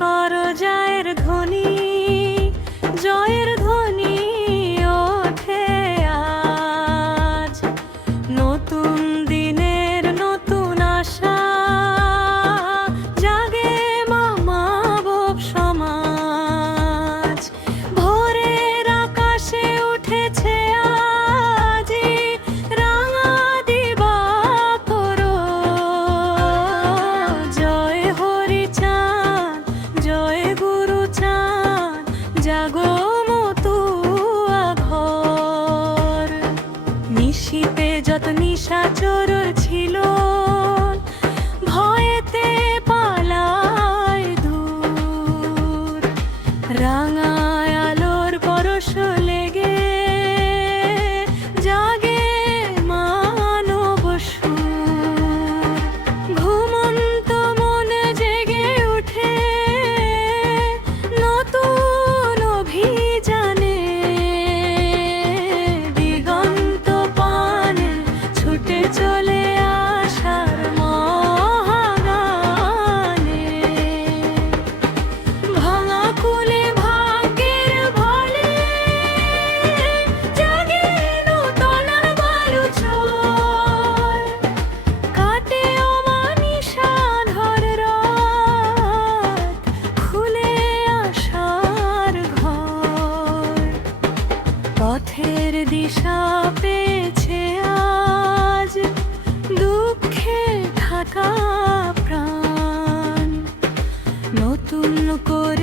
করো জয়ের ধ্বনি, জয়ের ধ্বনি ওঠে আজ। নতুন দিনের নতুন আশা জাগে মানব সমাজ। ভোরের আকাশে উঠেছে আজি রাঙা দিবাকর। জয় হরি চাঁদ, জয় গুরু চাঁদ, জাগো মতুয়া ঘর। নিশীতে যত নিশাচর ছিল ভয়েতে পালায় দূর। রাঙা আলোর পরশ লেগে জাগে মানব সুর। ঘুমন্ত মন জেগে উঠে নতুন অভিযানে। দিগন্ত পানে ছুটে চলে আসার মহাগানে। ভাঙা কুলে ভাগ্যের ভলে জাগে নূতন বালুচর। কাটে অমানিসাধর রাত, খুলে আসার ঘর। পথের দিশা পেয়েছে আজ দুঃখে ঢাকা প্রাণ। নতুন করে